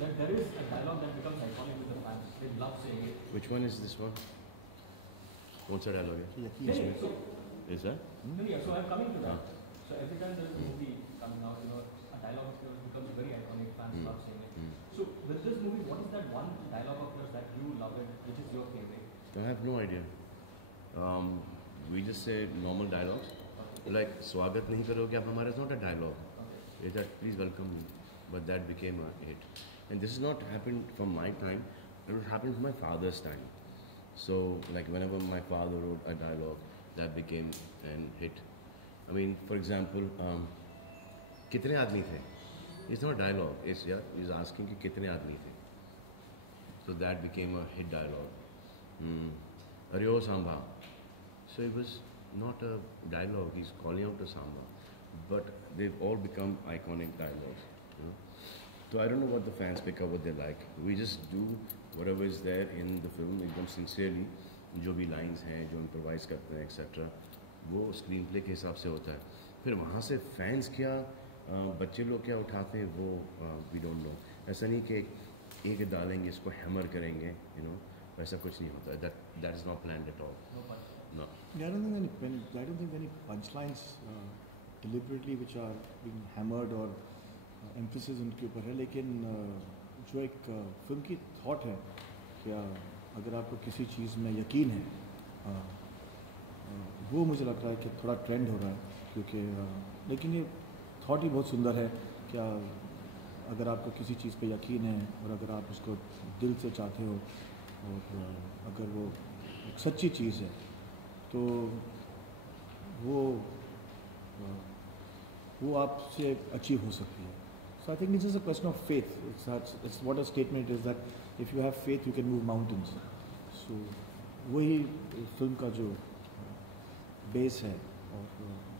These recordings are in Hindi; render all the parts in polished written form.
that there is a dialogue that becomes iconic with the fans. They love saying it. Which one is this one? What's the dialogue? Yeah, so, is that? yeah, so I'm coming to that. So every time there's a movie coming out, a dialogue of yours becomes very iconic. Fans love saying it. So with this movie, what is that one dialogue of yours that you love it, which is your favorite? I have no idea. We just say normal dialogues. Like स्वागत नहीं करोगे आप हमारे, not a dialogue. It's that please welcome me, but that became a hit. And this has not happened from my time. It happened from my father's time. So like whenever my father wrote a dialogue, that became an hit. I mean, for example, कितने आदमी थे? It's not a dialogue. It's he's asking कि कितने आदमी थे. So that became a hit dialogue. Aryo Samba. So it was not a dialogue. He's calling out to Samba, but they've all become iconic dialogues. So I don't know what the fans pick up, what they like. We just do whatever is there in the film, एकदम sincerely. जो भी lines हैं, जो improvise करते हैं, etc. वो screenplay के हिसाब से होता है. फिर वहाँ से fans क्या, बच्चे लोग क्या उठाते हैं, वो we don't know. ऐसा नहीं कि एक डालेंगे, इसको hammer करेंगे, वैसा कुछ नहीं होता. That is not planned at all. No. Yeah, I don't think any punchlines deliberately which are being hammered or emphasis उनके ऊपर है, लेकिन जो एक फिल्म की थॉट है, क्या अगर आपको किसी चीज़ में यकीन है, वो मुझे लगता है कि थोड़ा ट्रेंड हो रहा है, क्योंकि लेकिन ये थॉट ही बहुत सुंदर है. क्या अगर आपको किसी चीज़ पे यकीन है और अगर आप उसको दिल से चाहते हो और अगर वो एक सच्ची चीज़ है, तो वो आपसे अचीव हो सकती है. So I think it's just a question of faith. It's what a statement is, that if you have faith, you can move mountains. So वही फिल्म का जो बेस है और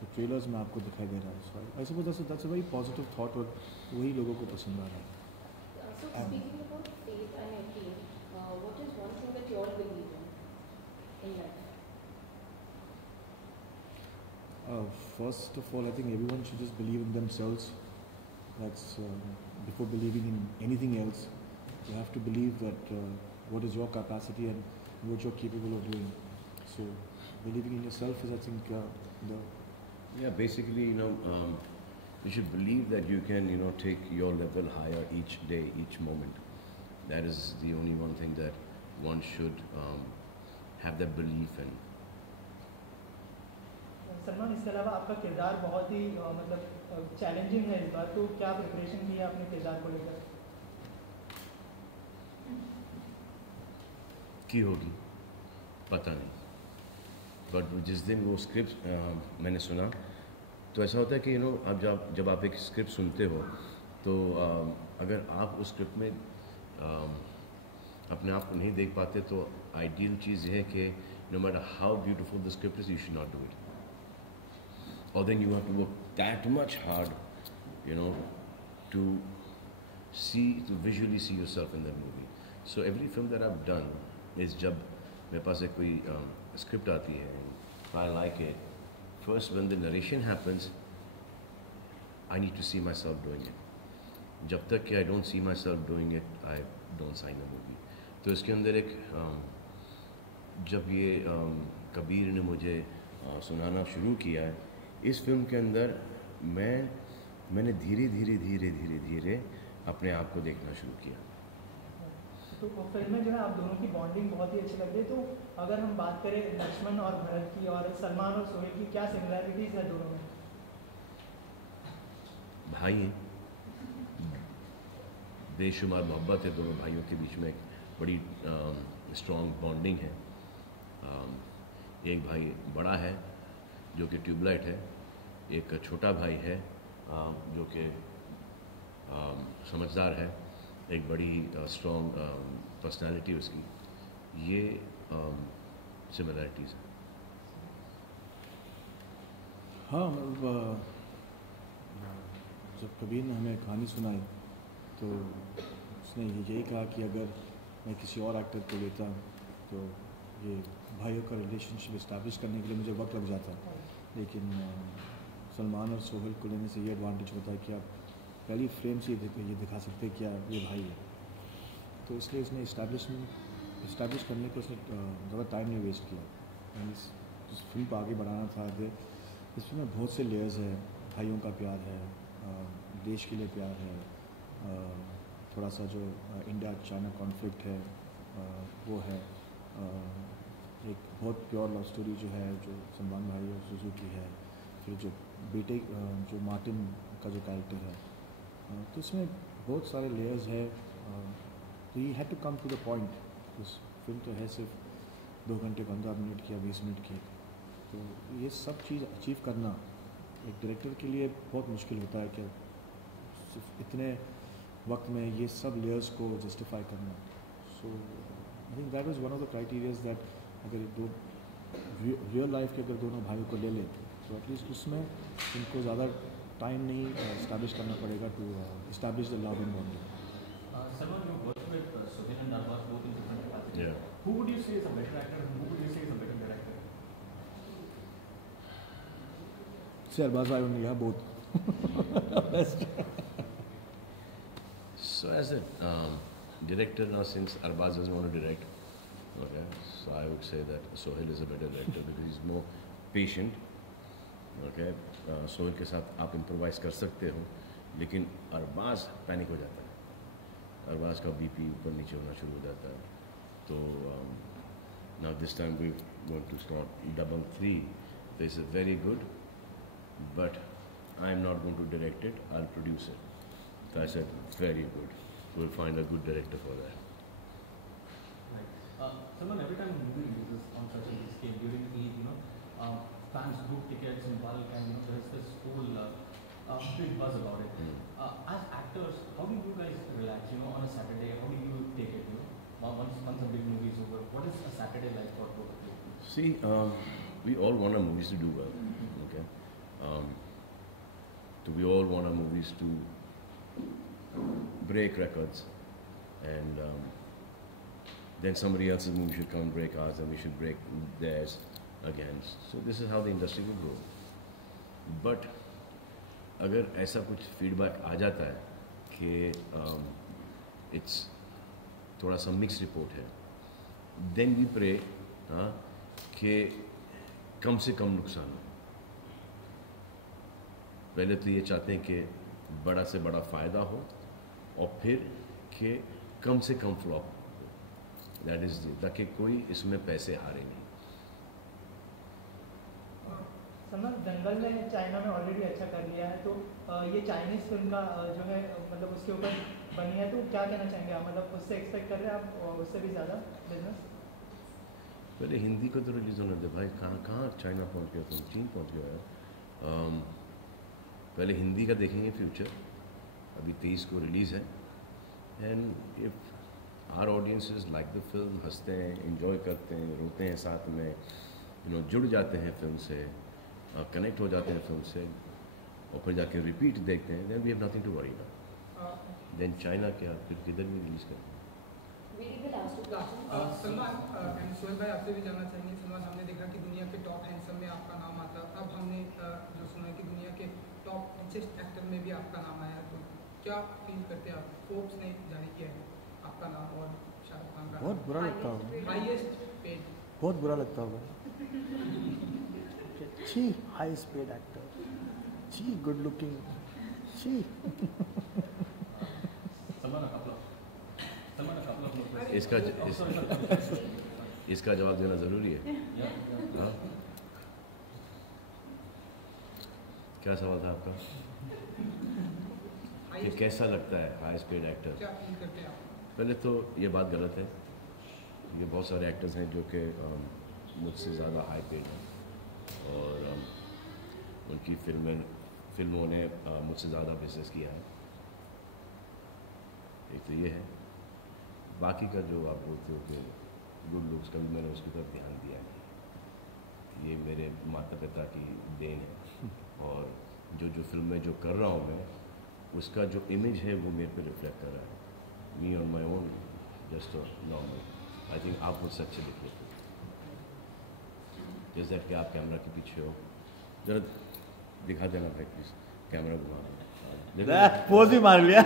जो ट्रेलर्स में आपको दिखाई दे रहा है. So I suppose that's a very positive thought और वही लोगों को पसंद आ रहा है. So speaking about faith and yaqeen, what is one thing that you all believe in life? First of all, I think everyone should just believe in themselves. That's before believing in anything else. You have to believe that what is your capacity and what you're capable of doing. So believing in yourself is, I think, basically, you should believe that you can, take your level higher each day, each moment. That is the only one thing that one should have that belief in. Salman, इसके अलावा आपका किरदार बहुत ही मतलब चैलेंजिंग है इस बार, तो क्या प्रिपरेशन की है अपने किरदार को लेकर? की होगी पता नहीं, बट जिस दिन वो स्क्रिप्ट मैंने सुना तो ऐसा होता है कि अब जब आप एक स्क्रिप्ट सुनते हो तो अगर आप उस स्क्रिप्ट में अपने आप को नहीं देख पाते, तो आइडियल चीज़ ये है कि no matter how beautiful the script is, you should not do it. Or then you have to work that much hard, to visually see yourself in that movie. So every film that I've done is जब मेरे पास एक कोई script आती है, I like it. First, when the narration happens, I need to see myself doing it. जब तक कि I don't see myself doing it, I don't sign the movie. तो इसके अंदर एक जब ये कबीर ने मुझे सुनाना शुरू किया है, इस फिल्म के अंदर मैंने धीरे धीरे अपने आप को देखना शुरू किया. तो फिल्म में जो है आप दोनों की बॉन्डिंग बहुत ही अच्छी लग रही है. तो अगर हम बात करें लक्ष्मण और भरत की और सलमान और सोहेल की, क्या सिमिलैरिटीज है दोनों में? भाई हैं, बेशुमार मोहब्बत है दोनों भाइयों के बीच में, एक बड़ी स्ट्रॉन्ग बॉन्डिंग है. एक भाई बड़ा है जो कि ट्यूबलाइट है, एक छोटा भाई है जो कि समझदार है, एक बड़ी स्ट्रॉन्ग पर्सनालिटी उसकी. ये सिमिलैरिटीज़ हैं. हाँ, जब कबीर ने हमें कहानी सुनाई तो उसने यही कहा कि अगर मैं किसी और एक्टर को लेता तो ये भाइयों का रिलेशनशिप इस्टेब्लिश करने के लिए मुझे वक्त लग जाता है. लेकिन सलमान और सोहेल को लेने से ये एडवांटेज होता है कि आप पहली फ्रेम से ये दिखा सकते क्या ये भाई है। तो इसलिए उसने इस्टेब्लिश करने को उसने ज़्यादा टाइम नहीं वेस्ट किया। इस फिल्म को आगे बढ़ाना था। इस फिल्म में बहुत से लेयर्स है, भाइयों का प्यार है, देश के लिए प्यार है, थोड़ा सा जो इंडिया चाइना कॉन्फ्लिक्ट है वो है, एक बहुत प्योर लव स्टोरी जो है जो सलमान भाई और सुजुकी है, फिर जो बेटे जो मार्टिन का जो कैरेक्टर है, तो इसमें बहुत सारे लेयर्स है। तो he had to come to the point. उस फिल्म तो है सिर्फ 2 घंटे 15 मिनट की या 20 मिनट की, तो ये सब चीज़ अचीव करना एक डायरेक्टर के लिए बहुत मुश्किल होता है कि सिर्फ इतने वक्त में ये सब लेयर्स को जस्टिफाई करना। So I think that was one of the criterias that अगर दो रियल लाइफ के अगर दोनों भाइयों को ले लें तो एटलीस्ट उसमें इनको ज़्यादा टाइम नहीं इस्टेब्लिश करना पड़ेगा to establish the love and bonding. Salman, you worked with Sohail and Arbaz both in different capacities. Yeah. Who would you say is a better actor and who would you say is a better director? See, Arbaz, I only have both. So as a director now, since Arbaz doesn't want to direct, okay, so I would say that Sohail is a better director because he's more patient. Okay, Sohail के साथ आप improvise कर सकते हो, लेकिन अरबाज पैनिक हो जाता है। अरबाज का बीपी ऊपर नीचे होना शुरू हो जाता है। तो now this time we want to start Dabangg 3. This is very good, but I am not going to direct it. I'll produce it. So I said, very good. We'll find a good director for that. Right. Salman, every time a movie releases on such a big scale during Eid, fans book tickets in bulk and there's this whole big buzz about it. As actors, how do you guys relax? On a Saturday, how do you take it? Once a big movie is over, what is a Saturday like for both of you? See, we all want our movies to do well. Okay. So we all want our movies to break records, and then somebody else's movie should come and break ours, and we should break theirs again. So this is how the industry will grow. But अगर ऐसा कुछ फीडबैक आ जाता है कि इट्स थोड़ा सा मिक्स रिपोर्ट है, देन वी प्रे कि कम से कम नुकसान हो। पहले तो ये चाहते हैं कि बड़ा से बड़ा फ़ायदा हो और फिर कि कम से कम फ्लॉप हो। दैट इज़ ताकि कोई इसमें पैसे हारे नहीं। सलमान, दंगल ने चाइना में ऑलरेडी अच्छा कर लिया है, तो ये चाइनीज़ फिल्म का जो है मतलब उसके ऊपर बनी है, तो क्या कहना चाहेंगे आप? मतलब उससे एक्सपेक्ट कर रहे हैं आप और उससे भी ज़्यादा बिजनेस? पहले हिंदी को तो रिलीज़ होने दे भाई। कहाँ चाइना पहुँच गया तुम, चीन पहुँच गया यार। पहले हिंदी का देखेंगे फ्यूचर। अभी 23 को रिलीज़ है, and if our audiences like the film, हंसते हैं, एंजॉय करते हैं, रोते हैं साथ में, जुड़ जाते हैं फिल्म से, कनेक्ट हो जाते हैं फिल्म से, और फिर जाके रिपीट देखते हैं, then we have nothing to worry now. Then China क्या फिर किधर भी रिलीज़ करते हैं। सलमान एंड सोहेल भाई, आपसे भी जानना चाहेंगे। सलमान, हमने देखा कि दुनिया के टॉप हैंडसम में आपका नाम आता है। अब हमने जो सुना कि दुनिया के टॉप रिचेस्ट एक्टर में भी आपका नाम आया, तो क्या फील करते हैं आप? फोर्ब्स ने जारी किया है आपका नाम और शाहरुख खान का। बहुत बुरा लगता होगा, हाईएस्ट पेड। बहुत बुरा लगता होगा। छी, हाईएस्ट पेड एक्टर, छी, गुड लुकिंग, छी। इसका जवाब देना ज़रूरी है। हाँ, क्या सवाल था आपका? कि कैसा लगता है हाईएस्ट पेड एक्टर? क्या फील करते हैं आप? पहले तो ये बात गलत है। ये बहुत सारे एक्टर्स हैं जो कि मुझसे ज़्यादा हाई पेड हैं, और उनकी फिल्मों ने मुझसे ज़्यादा बिजनेस किया है। एक तो ये है। बाकी का जो आप बोलते हो कि गुड लुक्स, कभी मैंने उसकी तरफ ध्यान दिया नहीं। ये मेरे माता पिता की देन है, और जो फिल्में जो कर रहा हूँ मैं, उसका जो इमेज है वो मेरे पे रिफ्लेक्ट कर रहा है। Me on my own just normal. I think आप मुझसे अच्छे दिख लेते हो। जैसे कि आप कैमरा के पीछे हो, जरा दिखा देना भाई प्लीज़, कैमरा घुमा देना। पोज भी मार लिया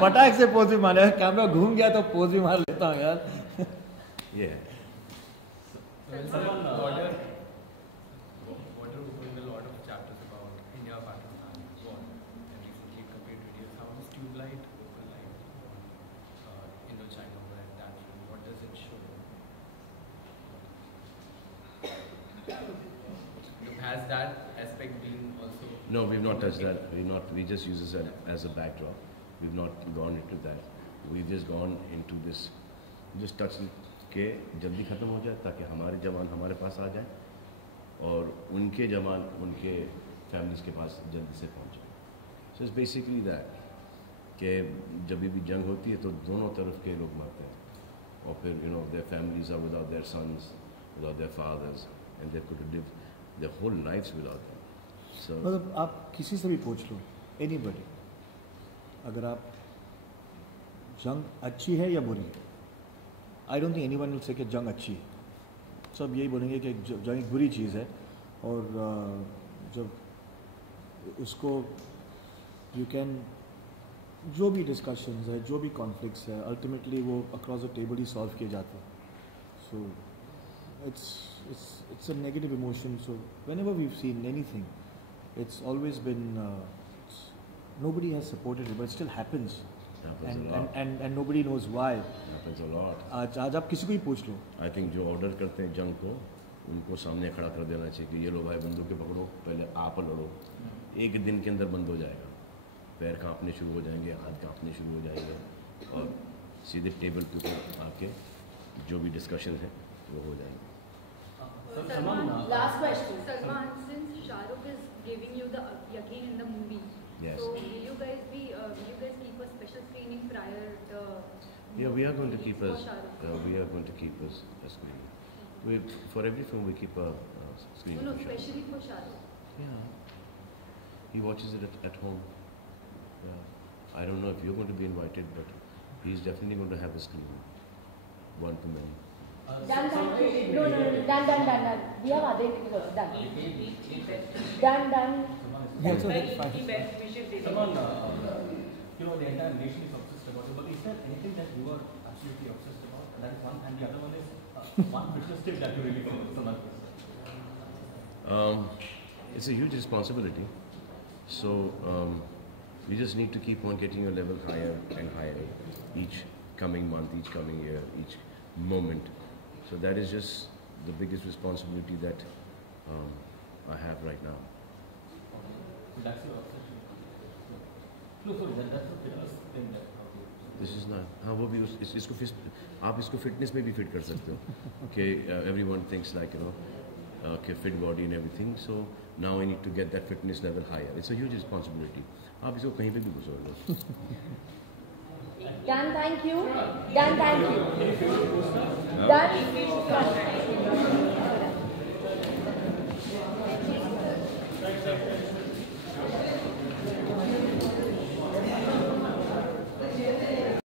फटाक से पोज भी मार लिया कैमरा घूम गया तो पोज भी मार लेता हूँ यार Yeah. Salman, Border opened a lot of chapters about India-Pakistan war and recently compared videos. How does Tubelight open light on Indo-China war and that film? What does it show? Has that aspect been also? No, we've not touched that. We just use this as a backdrop. We've not gone into that. We've just gone into this. Just touch के जल्दी ख़त्म हो जाए ताकि हमारे जवान हमारे पास आ जाए और उनके जवान उनके फैमिलीज़ के पास जल्दी से पहुँचे. सो इट्स बेसिकली दैट कि जब भी जंग होती है तो दोनों तरफ के लोग मरते हैं और फिर their families are without their sons without their fathers and they could live their whole lifes without them. So मतलब आप किसी से भी पूछ लो एनीबडी अगर आप जंग अच्छी है या बुरी है I don't think anyone will say कि जंग अच्छी है. सब यही बोलेंगे कि जंग एक बुरी चीज़ है और जब उसको यू कैन जो भी डिस्कशंस है जो भी कॉन्फ्लिक्ट्स है अल्टीमेटली वो across the table he solve किए जाते हैं. सो it's a negative emotion. So whenever we've seen anything, it's always been nobody has supported it, but it still happens. And nobody knows why. Happens a lot. आज आप किसी को ही पूछ लो. I think जो ऑर्डर करते हैं जंग को उनको सामने खड़ा कर देना चाहिए कि ये लो भाई बंदूकें पकड़ो पहले आप लड़ो. एक दिन के अंदर बंद हो जाएगा. पैर कांपने शुरू हो जाएंगे हाथ कांपने शुरू हो जाएंगे और सीधे टेबल के ऊपर आके जो भी डिस्कशन है वो हो जाएंगे. Salman, last question. Salman, since Shah Rukh is giving you the yaqeen in the movie, Yes. so will you guys keep a special screening prior to? Yeah, we are going to keep for us. Shah Rukh? We are going to keep us a screening. For every film we keep a screening. No, for Shah Rukh. especially for Shah Rukh. Yeah. He watches it at home. Yeah. I don't know if you're going to be invited, but he's definitely going to have a screening. One to many. Done, thank you. No, done. We have other things also. Done. Done. Yeah, so that's fine. Salman, the entire nation is obsessed about it, but is there anything that you are absolutely obsessed about? And that is one, and the other one is one fitness tip that you really follow, Salman. It's a huge responsibility. So you just need to keep on getting your level higher and higher each coming month, each coming year, each moment. So that is just the biggest responsibility that I have right now. So that's your obsession. No, sorry, that's the fitness thing that. This is not. हाँ वो भी इसको आप इसको फिटनेस में भी फिट कर सकते हो कि everyone thinks like कि fit body and everything. So now I need to get that fitness level higher. It's a huge responsibility. आप इसको कहीं पे भी घुसो लो. Done, thank you. Done.